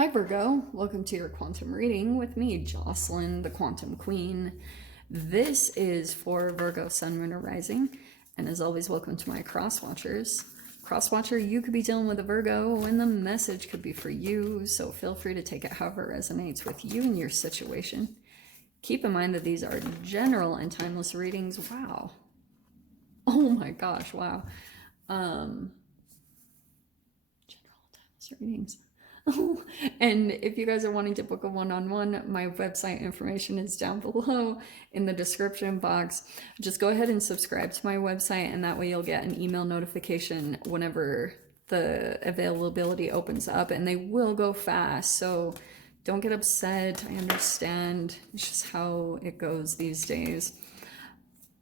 Hi Virgo, welcome to your quantum reading with me, Jocelyn, the Quantum Queen. This is for Virgo, Sun, Moon, or Rising, and as always, welcome to my cross watchers. Cross watcher, you could be dealing with a Virgo, and the message could be for you, so feel free to take it however it resonates with you and your situation. Keep in mind that these are general and timeless readings. Wow. Oh my gosh, wow. General and timeless readings. And if you guys are wanting to book a one-on-one, my website information is down below in the description box. Just go ahead and subscribe to my website, and that way you'll get an email notification whenever the availability opens up, and they will go fast. So don't get upset. I understand. It's just how it goes these days.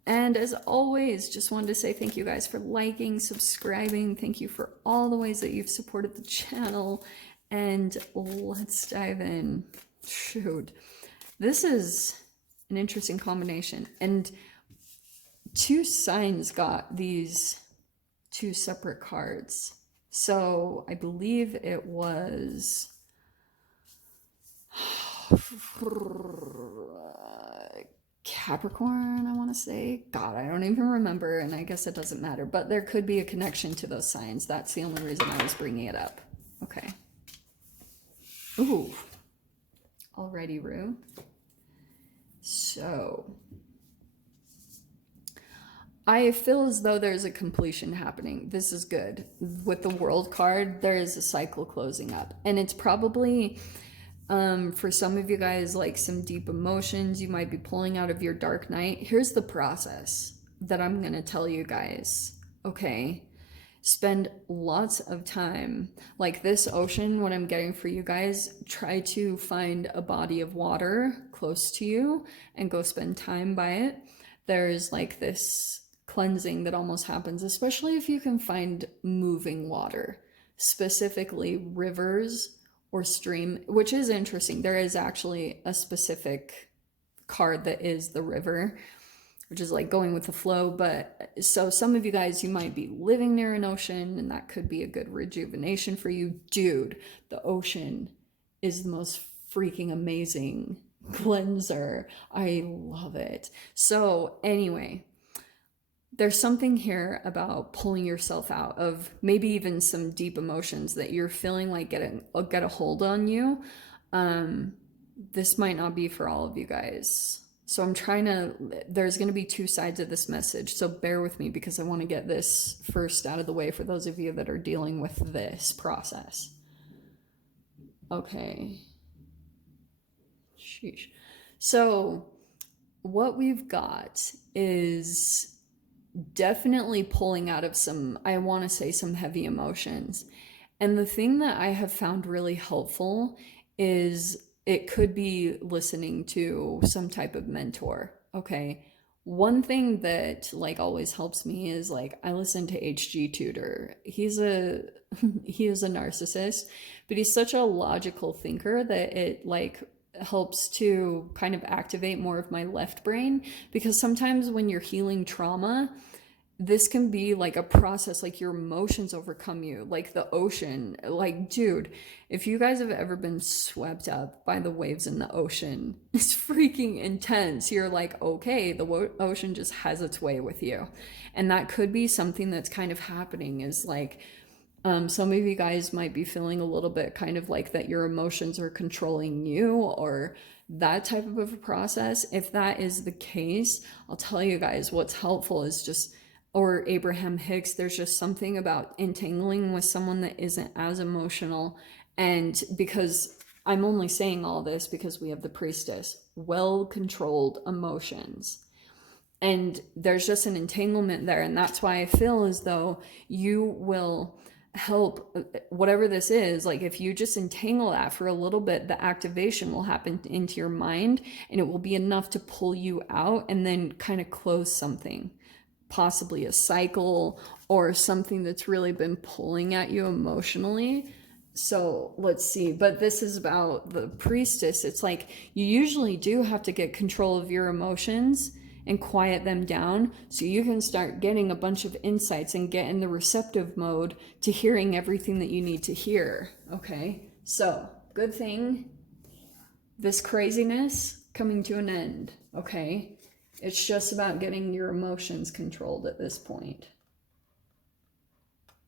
And as always, just wanted to say thank you guys for liking, subscribing. Thank you for all the ways that you've supported the channel. And let's dive in. Shoot. This is an interesting combination. And two signs got these two separate cards. So I believe it was Capricorn, I want to say. God, I don't even remember, and I guess it doesn't matter. But there could be a connection to those signs. That's the only reason I was bringing it up. Okay. Ooh. Alrighty, Rue. So, I feel as though there's a completion happening. This is good. With the World card, there is a cycle closing up. And it's probably, for some of you guys, like some deep emotions you might be pulling out of your dark night. Here's the process that I'm going to tell you guys, okay? Spend lots of time, like this ocean, what I'm getting for you guys, try to find a body of water close to you and go spend time by it. There's like this cleansing that almost happens, especially if you can find moving water, specifically rivers or stream, which is interesting. There is actually a specific card that is the river, which is like going with the flow. But so some of you guys, you might be living near an ocean, and that could be a good rejuvenation for you. Dude, the ocean is the most freaking amazing cleanser. I love it. So anyway, there's something here about pulling yourself out of maybe even some deep emotions that you're feeling like get a hold on you. This might not be for all of you guys. So I'm trying to, there's going to be two sides of this message. So bear with me because I want to get this first out of the way for those of you that are dealing with this process. Okay. Sheesh. So what we've got is definitely pulling out of some, I want to say some heavy emotions. And the thing that I have found really helpful is it could be listening to some type of mentor. Okay. One thing that like always helps me is like I listen to HG Tutor. he is a narcissist, but he's such a logical thinker that it like helps to kind of activate more of my left brain, because sometimes when you're healing trauma, this can be like a process, like your emotions overcome you, like the ocean. Like, dude, if you guys have ever been swept up by the waves in the ocean, it's freaking intense. You're like, okay, the ocean just has its way with you. And that could be something that's kind of happening, is like, some of you guys might be feeling a little bit kind of like that your emotions are controlling you, or that type of a process. If that is the case, I'll tell you guys what's helpful is just, or Abraham Hicks, there's just something about entangling with someone that isn't as emotional. And because I'm only saying all this because we have the priestess, well-controlled emotions. And there's just an entanglement there. And that's why I feel as though you will help, whatever this is, like if you just entangle that for a little bit, the activation will happen into your mind, and it will be enough to pull you out and then kind of close something. Possibly a cycle or something that's really been pulling at you emotionally. So let's see, but this is about the priestess. It's like you usually do have to get control of your emotions and quiet them down so you can start getting a bunch of insights and get in the receptive mode to hearing everything that you need to hear. Okay, so good thing, this craziness coming to an end, okay? It's just about getting your emotions controlled at this point.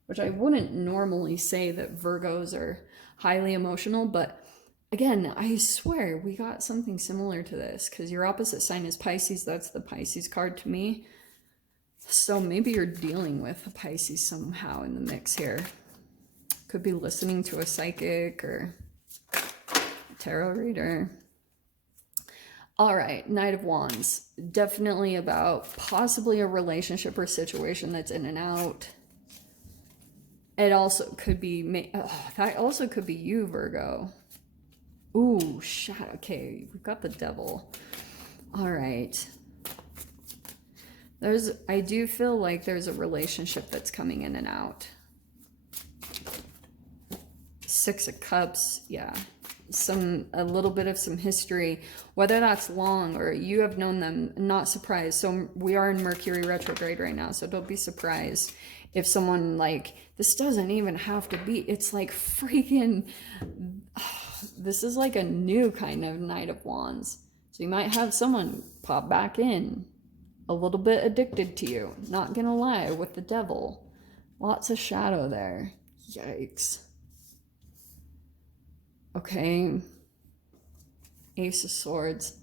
Which I wouldn't normally say that Virgos are highly emotional, but again, I swear we got something similar to this because your opposite sign is Pisces. That's the Pisces card to me. So maybe you're dealing with a Pisces somehow in the mix here. Could be listening to a psychic or tarot reader. All right, Knight of Wands. Definitely about possibly a relationship or situation that's in and out. It also could be, that also could be you, Virgo. Ooh, shadow. Okay, we've got the Devil. All right. I do feel like there's a relationship that's coming in and out. Six of Cups, yeah. A little bit of some history, whether that's long or you have known them, not surprised. So we are in Mercury retrograde right now, so don't be surprised if someone like, this doesn't even have to be, it's like freaking, this is like a new kind of Knight of Wands. So you might have someone pop back in, a little bit addicted to you, not gonna lie, with the Devil. Lots of shadow there. Yikes. Okay. Ace of Swords.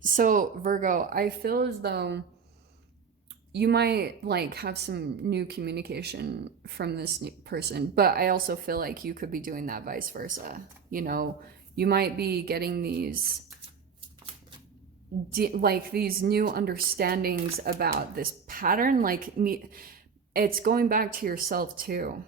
So Virgo, I feel as though you might like have some new communication from this new person, but I also feel like you could be doing that vice versa. You know, you might be getting these these new understandings about this pattern, it's going back to yourself too.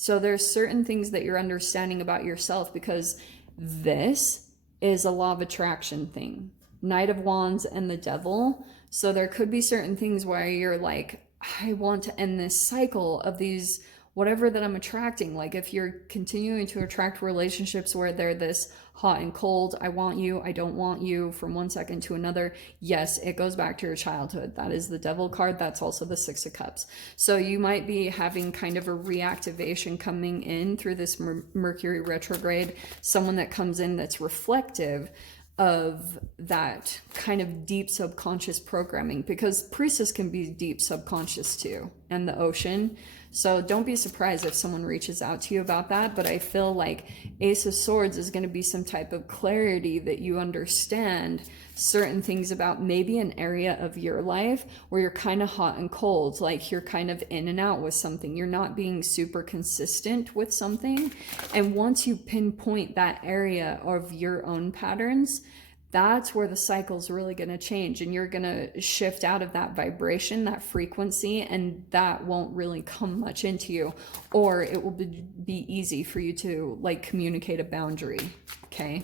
So there's certain things that you're understanding about yourself because this is a law of attraction thing. Knight of Wands and the Devil. So there could be certain things where you're like, I want to end this cycle of these, whatever that I'm attracting. Like if you're continuing to attract relationships where they're this hot and cold, I want you, I don't want you, from one second to another. Yes, it goes back to your childhood. That is the Devil card. That's also the Six of Cups. So you might be having kind of a reactivation coming in through this Mercury retrograde, someone that comes in that's reflective of that kind of deep subconscious programming, because Priestess can be deep subconscious too, and the Ocean. So don't be surprised if someone reaches out to you about that. But I feel like Ace of Swords is going to be some type of clarity that you understand certain things about maybe an area of your life where you're kind of hot and cold, like you're kind of in and out with something. You're not being super consistent with something. And once you pinpoint that area of your own patterns, that's where the cycle's really going to change, and you're going to shift out of that vibration, that frequency, and that won't really come much into you, or it will be easy for you to like communicate a boundary. Okay,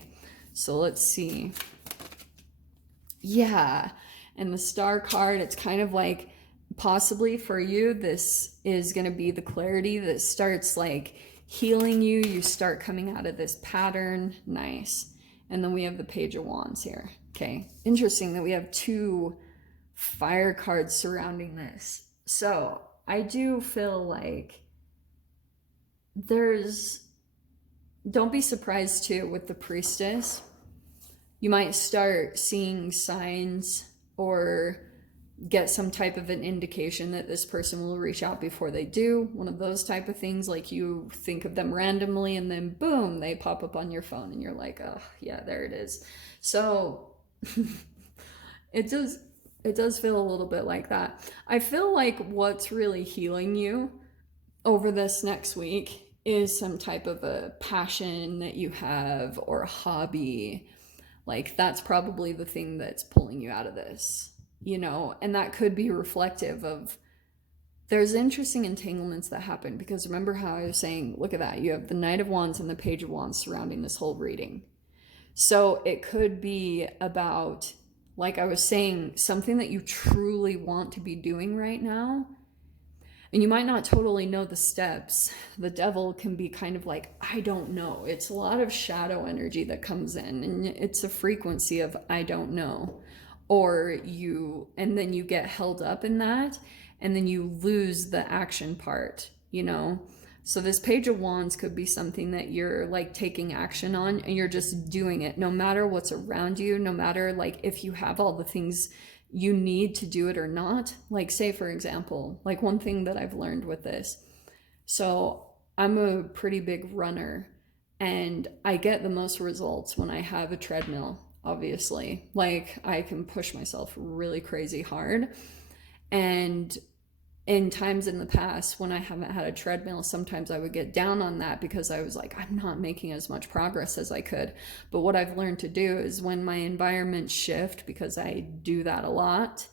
so let's see. Yeah, and the Star card, it's kind of like possibly for you, this is going to be the clarity that starts like healing you. You start coming out of this pattern. Nice. And then we have the Page of Wands here. Okay, interesting that we have two fire cards surrounding this. So I do feel like don't be surprised too with the Priestess. You might start seeing signs or get some type of an indication that this person will reach out before they do. One of those type of things, like you think of them randomly and then boom, they pop up on your phone and you're like, oh yeah, there it is. So it does feel a little bit like that. I feel like what's really healing you over this next week is some type of a passion that you have or a hobby. Like that's probably the thing that's pulling you out of this. You know, and that could be reflective of, there's interesting entanglements that happen, because remember how I was saying, look at that, you have the Knight of Wands and the Page of Wands surrounding this whole reading. So it could be about, like I was saying, something that you truly want to be doing right now, and you might not totally know the steps. The Devil can be kind of like, I don't know. It's a lot of shadow energy that comes in, and it's a frequency of I don't know. And then you get held up in that, and then you lose the action part, you know. So this Page of Wands could be something that you're like taking action on, and you're just doing it no matter what's around you, no matter like if you have all the things you need to do it or not. Like, say for example, like one thing that I've learned with this. So I'm a pretty big runner, and I get the most results when I have a treadmill, obviously. Like, I can push myself really crazy hard. And in times in the past when I haven't had a treadmill, sometimes I would get down on that because I was like, I'm not making as much progress as I could. But what I've learned to do is when my environment shift, because I do that a lot,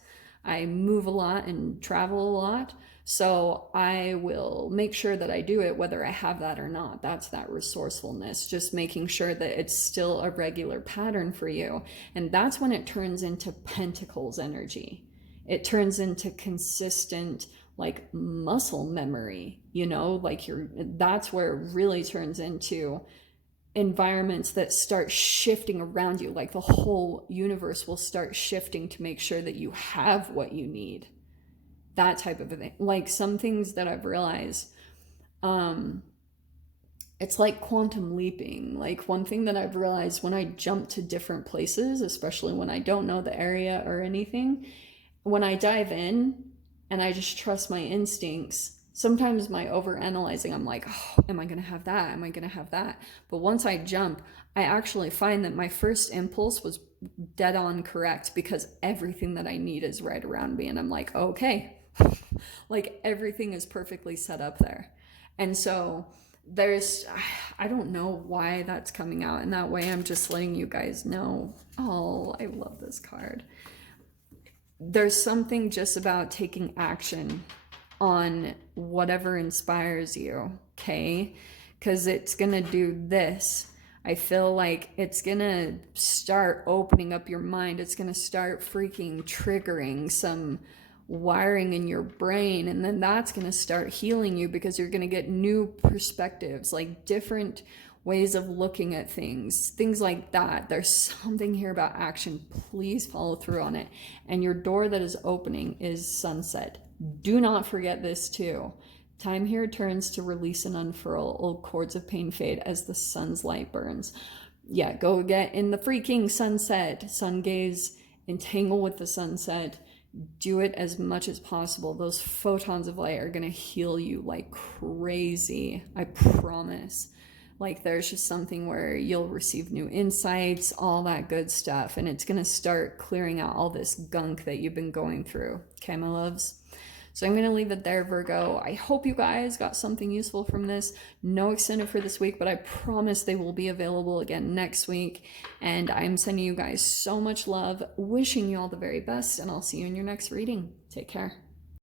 I move a lot and travel a lot. So I will make sure that I do it whether I have that or not. That's that resourcefulness, just making sure that it's still a regular pattern for you. And that's when it turns into Pentacles energy. It turns into consistent like muscle memory, you know, like that's where it really turns into environments that start shifting around you. Like the whole universe will start shifting to make sure that you have what you need. That type of a thing. Like some things that I've realized, it's like quantum leaping. Like one thing that I've realized when I jump to different places, especially when I don't know the area or anything, when I dive in and I just trust my instincts, sometimes my overanalyzing, I'm like, oh, am I going to have that? Am I going to have that? But once I jump, I actually find that my first impulse was dead on correct because everything that I need is right around me. And I'm like, okay, like everything is perfectly set up there. And so I don't know why that's coming out in that way. I'm just letting you guys know. Oh, I love this card. There's something just about taking action on whatever inspires you, okay? Because it's gonna do this. I feel like it's gonna start opening up your mind. It's gonna start freaking triggering some wiring in your brain, and then that's gonna start healing you because you're gonna get new perspectives, like different ways of looking at things like that. There's something here about action. Please follow through on it. And your door that is opening is sunset. Do not forget this too. Time here turns to release and unfurl. Old cords of pain fade as the sun's light burns. Yeah, go get in the freaking sunset. Sun gaze, entangle with the sunset. Do it as much as possible. Those photons of light are going to heal you like crazy. I promise. Like there's just something where you'll receive new insights, all that good stuff. And it's going to start clearing out all this gunk that you've been going through. Okay, my loves? So I'm going to leave it there, Virgo. I hope you guys got something useful from this. No extended for this week, but I promise they will be available again next week. And I'm sending you guys so much love, wishing you all the very best, and I'll see you in your next reading. Take care.